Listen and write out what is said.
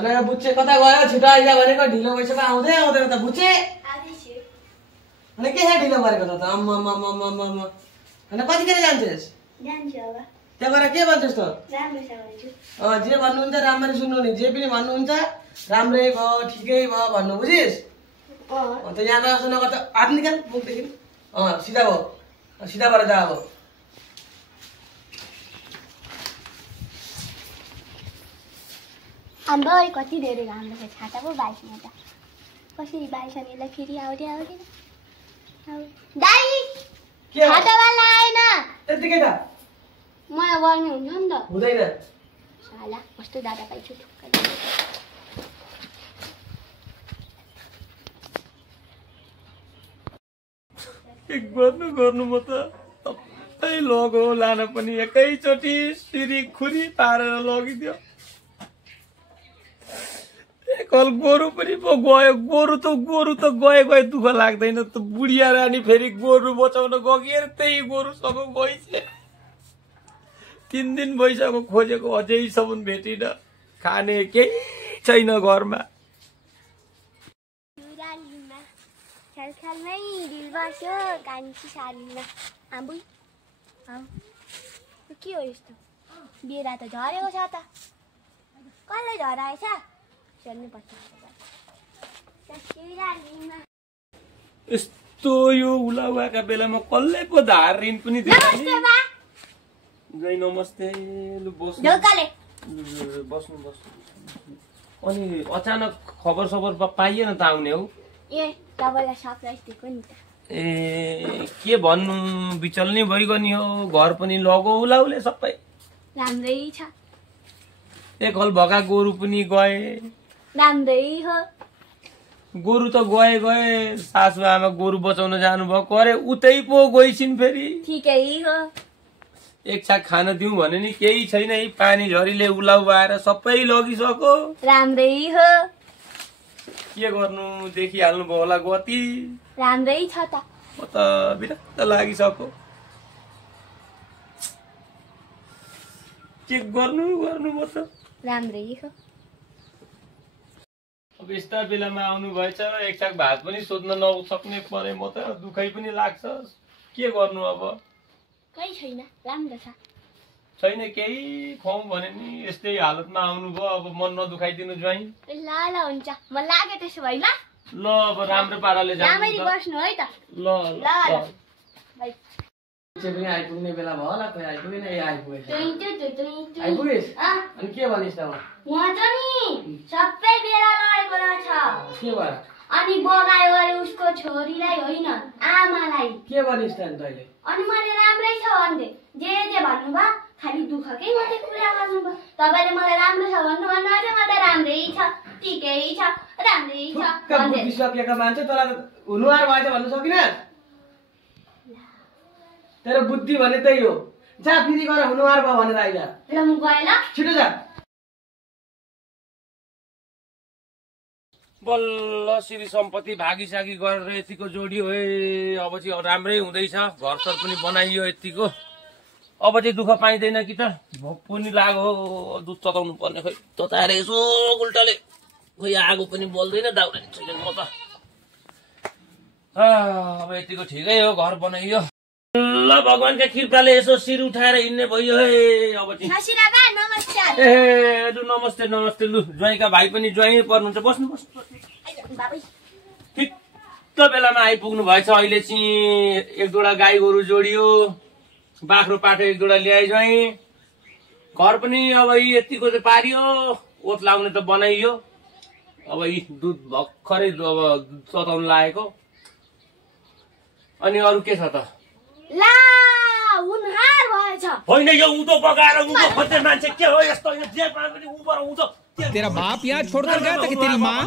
अनि बुच्चे कता गयो छिटो आइज भनेको ढिलो भइसक्यो आउँदै आउँदैन त बुच्चे अनि के छ ढिलो गरेको त अम्म अनि कतिखेर जान्छस् जान्छु अब त्यहाँ गएर के भन्छस् त राम्रो छ भन्छु जे भन्नुहुन्छ राम्ररी सुन्नु नि जे पनि भन्नुहुन्छ राम्रै भयो ठिकै भयो भन्नु बुझिस् त यहाँ नआसु नगर त हात निकाल मुखदेखि सिधा भयो सिधा भएर जा अब हाम्रो कति धेरै घाम छ छाता पो बाइसमा त कसरी बाइस अनि यसलाई फेरि आउँदैन दाइ के छातावाला आएन त्यतिकै त मलाई गर्नु हुन्छ नि त हुँदैन साला कस्तो दादा पाइछु एक गर्नु म त सबै लगो लान पनि एकैचोटि सिरी खुरी पारेर लगिदियो कल गोरु पनि पो गयो गोरु त गए दुःख लाग्दैन त बुढिया रानी फेरि गोरु बचाउन गएर त्यही गोरुसँग गइछे 3 दिन भइसक्यो खोजेको अझैसम्म भेटिन खाने केही छैन घरमा खेलखेलमै दिल बस्यो कान्छी सालीमा आम्बुई के हो यस्तो बेरा त झरेको छ त कसले झराएछ यस्तो यो उलाउका बेलामा कसले पो धार ऋण पनि दिन्छ नमस्ते लु बस्नु अनि अचानक खबर सबर पाइएन त आउने हो ए तपाईलाई सरप्राइज दिएको नि त ए के भन्नु बिचल्ने भइगयो हो घर पनि लगो उलाउले सबै राम्रै छ एक हल भगा गोरु पनि गए राम्रै हो गोरु त गए सासु आमा गोरु बचाउन जानुभएको अरे उतै पो गइसिन् फेरि ठिकै हो एक छाक खान दिउँ भने नि केही छैन है पानी झरीले उलाउ भएर सबै लगिसक्यो राम्रै हो के गर्नु देखिहाल्नु भयो होला गति राम्रै छ त म त बिरक्त लागिसक्यो के गर्नु म त राम्रै हो अब यस्ता बेलामा आउनु भएछ एक छाक भात पनि सोध्न नसक्ने परे म त दुखै पनि लाग्छ के गर्नु अब कही छैन राम्रो छ छैन केही खुवाउँ भने नि यस्तै हालतमा आउनु भयो अब मन नदुखाइदिनु ज्वाइँ ल हुन्छ म लागे त्यसो भए ल अब राम्रो पाराले राम्ररी बस्नु है त ल पनि आइपुग्ने बेला भयो होला खोइ आइपुगेन आइपुगेछ आइपुगेस् अनि के भनिस् त उहाँ त नि सबै बेला लगेको रहेछ के भयो अनि बगायो अरे उसको छोरीलाई होइन आमालाई के भनिस् त तैँले अनि मैले राम्रै छ भन्थे जे भन्नुभयो खालि दुःखकै मात्रै कुरा गर्नुभयो तपाईले मलाई राम्रो छ भन्नु अझ मलाई राम्रै छ ठिकै छ राम्रै छ बुद्धि सकेका मान्छे तँलाई हुनुहार भएछ भन्नु सकिन तेरो बुद्धि भने त्यही हो जा फेरि गएर हुनुहार भयो भनेर आइज ल म गएँ ल छिटो जा बल्ल श्री सम्पत्ति भागीसागी गरेर यतिको जोडियो है अब चाहिँ राम्रै हुँदैछ घरसर पनि बनाइयो यतिको अब चाहिँ दुःख पाइँदैन कि त भोक पनि लाग्यो दुध चताउनु पर्ने खोइ तताएर यसो उल्टाले खोइ आगो पनि बोल्दैन दाउरा छैन म त अब यतिको ठिकै हो घर बनाइयो ल भगवानका कृपाले यसो शिर उठाएर हिँड्ने भयो है अब चाहिँ ए लु नमस्ते लु ज्वाइँका भाइ पनि ज्वाइँ पर्नुहुन्छ बस्नु ठिक्क बेलामा आइपुग्नु भएछ अहिले चाहिँ एक दुईवटा गाई गोरु जोडियो बाख्रो पाठो एक दुईवटा ल्याए ज्वाइँ घर पनि अब यतिको चाहिँ पारियो ओत लाउने त बनाइयो अब यी दुध भर्खरै अब चताउनु लागेको अनि अरू के छ त होइन यो उँधो पकाएर उँधो खोज्ने मान्छे के हो यस्तो जे पनि उँभो उँधो तेरा बाप यहाँ छोड़कर गया था कि तेरी माँ